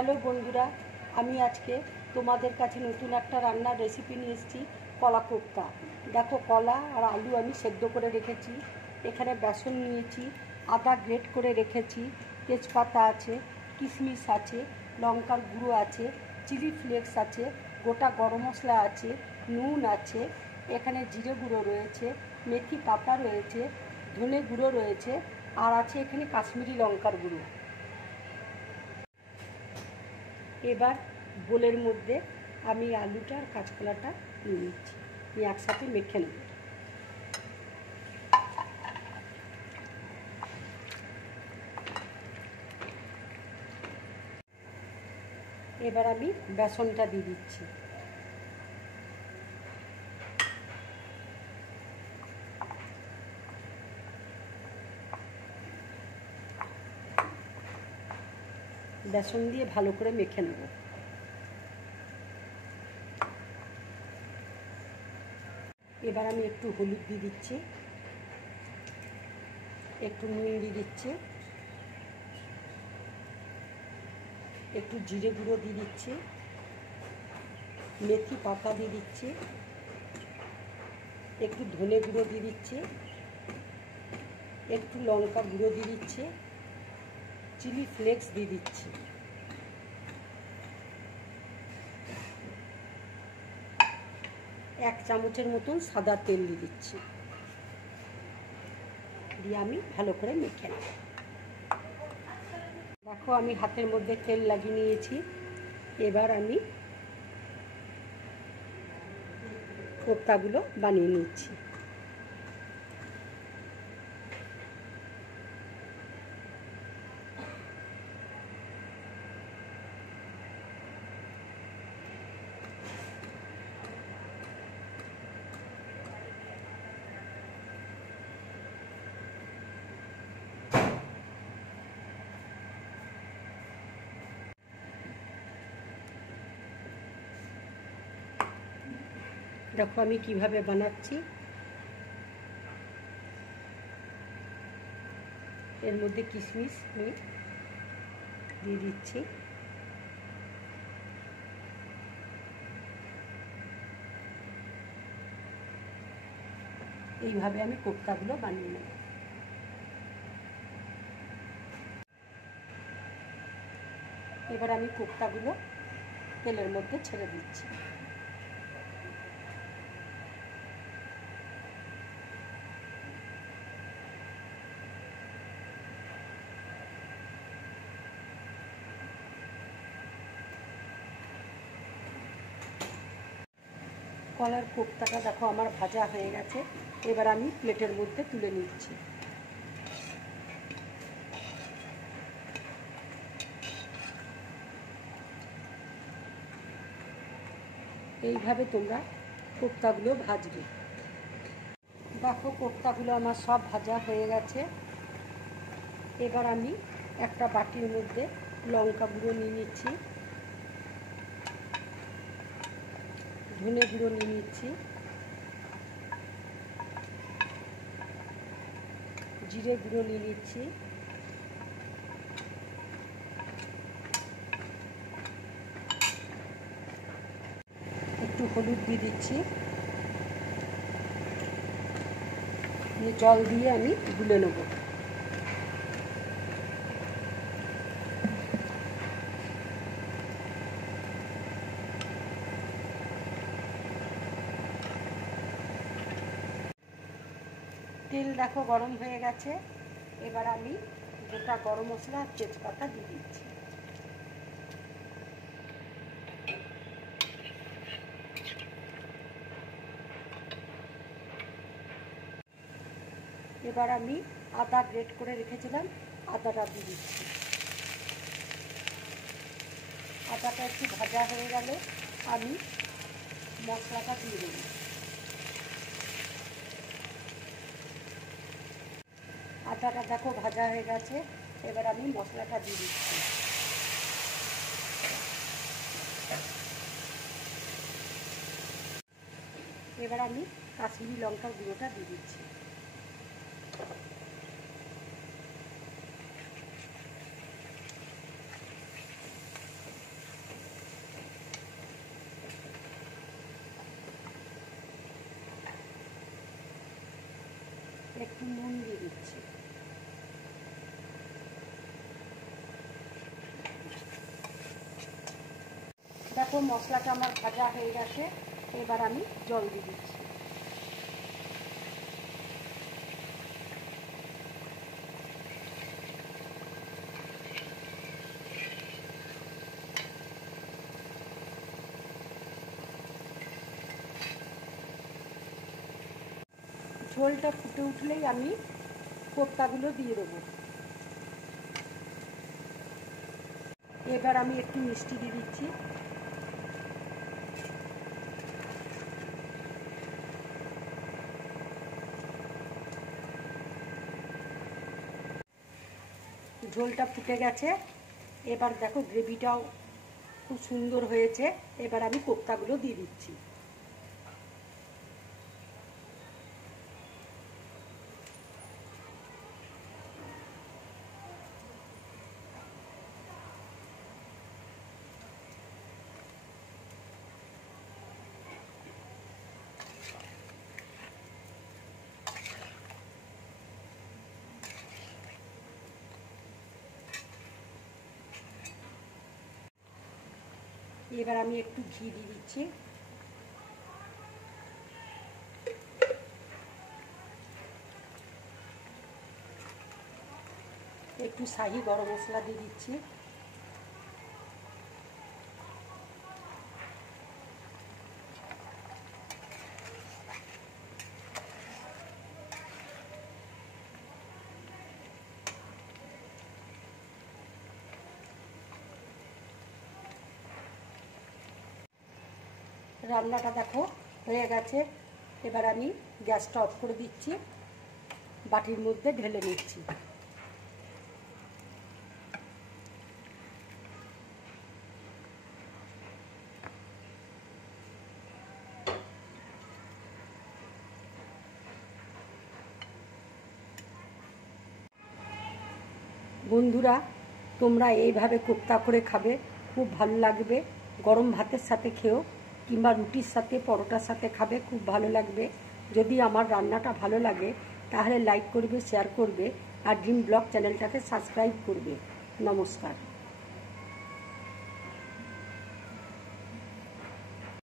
Hello বন্ধুরা, আমি আজকে তোমাদের কাছে নতুন একটা রান্নার রেসিপি নিয়ে এসেছি, কলা কোপ্তা। দেখো, কলা আর আলু আমি সেদ্ধ করে রেখেছি। এখানে বেসন নিয়েছি, আদা গ্রেট করে রেখেছি, তেজপাতা আছে, কিশমিশ আছে, লঙ্কার গুঁড়ো আছে, চিলি ফ্লেক্স আছে, গোটা গরম মশলা আছে, নুন আছে, এখানে জিরে গুঁড়ো রয়েছে, মেথি পাতা রয়েছে, ধনে গুঁড়ো রয়েছে, আর আছে এখানে কাশ্মীরি লঙ্কার গুঁড়ো। এবার বোলের মধ্যে আমি আলুটা আর কাঁচকলাটা নিয়ে নিচ্ছি, নিয়ে একসাথে মেখে নেব। এবার আমি বেসনটা দিয়ে দিচ্ছি। বেসন দিয়ে ভালো করে মেখে নেব। এবার আমি একটু হলুদ দিয়ে দিচ্ছি, একটু নুন দিয়ে দিচ্ছি, একটু জিরে গুঁড়ো দিয়ে দিচ্ছি, মেথি পাতা দিয়ে দিচ্ছি, একটু ধনে গুঁড়ো দিয়ে দিচ্ছি, একটু লঙ্কা গুঁড়ো দিয়ে দিচ্ছি, চিলি ফ্লেক্স দিয়ে দিচ্ছি। এক চামচের মতন সাদা তেল দিয়ে দিচ্ছি, দিয়ে আমি ভালো করে মেখে নেব। দেখো, আমি হাতের মধ্যে তেল লাগিয়ে নিয়েছি। এবার আমি কোপ্তাগুলো বানিয়ে নিচ্ছি। দেখো আমি কিভাবে বানাচ্ছি। এর মধ্যে কিশমিশ আমি দিয়ে দিচ্ছি, এইভাবে আমি কোপ্তাগুলো বানিয়ে নেব। এবার আমি কোপ্তাগুলো তেলের মধ্যে ছেড়ে দিচ্ছি। কলার কোপ্তাটা দেখো আমার ভাজা হয়ে গেছে। এবার আমি প্লেটের মধ্যে তুলে নিচ্ছি। এইভাবে তোমরা কোপ্তাগুলো ভাজবে। দেখো, কোপ্তাগুলো আমার সব ভাজা হয়ে গেছে। এবার আমি একটা বাটির মধ্যে লঙ্কা গুঁড়ো নিয়ে নিচ্ছি, ধনে গুঁড়ো নিয়ে নিচ্ছি, জিরে গুঁড়ো নিয়ে নিচ্ছি, একটু হলুদ দিয়ে দিচ্ছি, জল দিয়ে আমি গুলে নেব। তেল দেখো গরম হয়ে গেছে। এবার আমি গোটা গরম মশলা আর তেজপাতা দিয়ে দিচ্ছি। এবার আমি আদা গ্রেট করে রেখেছিলাম, আদাটা দিয়ে দিচ্ছি। আদাটা একটু ভাজা হয়ে গেলে আমি মশলাটা দিয়ে দেব। আদাটা দেখো ভাজা হয়ে গেছে। এবার আমি মশলাটা দিয়ে দিচ্ছি। এবার আমি কাশ্মীরি লঙ্কার গুঁড়োটা দিয়ে দিচ্ছি। দেখো মশলাটা আমার ভাজা হয়ে গেছে, এবার আমি জল দিয়ে দিচ্ছি। ঝোলটা ফুটে উঠলেই আমি কোপ্তাগুলো দিয়ে দেবো। এবার আমি একটু মিষ্টি দিয়ে দিচ্ছি। ঝোলটা ফুটে গেছে, এবার দেখো গ্রেভিটাও খুব সুন্দর হয়েছে। এবার আমি কোপ্তাগুলো দিয়ে দিচ্ছি। এবার আমি একটু ঘি দিয়ে দিচ্ছি। একটু শাহি গরম মশলা দিয়ে দিচ্ছি। রান্নাটা দেখো হয়ে গেছে, এবার আমি গ্যাসটা অফ করে দিচ্ছি, বাটির মধ্যে ঢেলে নিচ্ছি। বন্ধুরা, তোমরা এইভাবে কোপ্তা করে খাবে, খুব ভালো লাগবে। গরম ভাতের সাথে খেও, কিংবা রুটির সাথে, পরোটার সাথে খাবে, খুব ভালো লাগবে। যদি আমার রান্নাটা ভালো লাগে তাহলে লাইক করবে, শেয়ার করবে, আর ড্রিম ব্লগ চ্যানেলটাকে সাবস্ক্রাইব করবে। নমস্কার।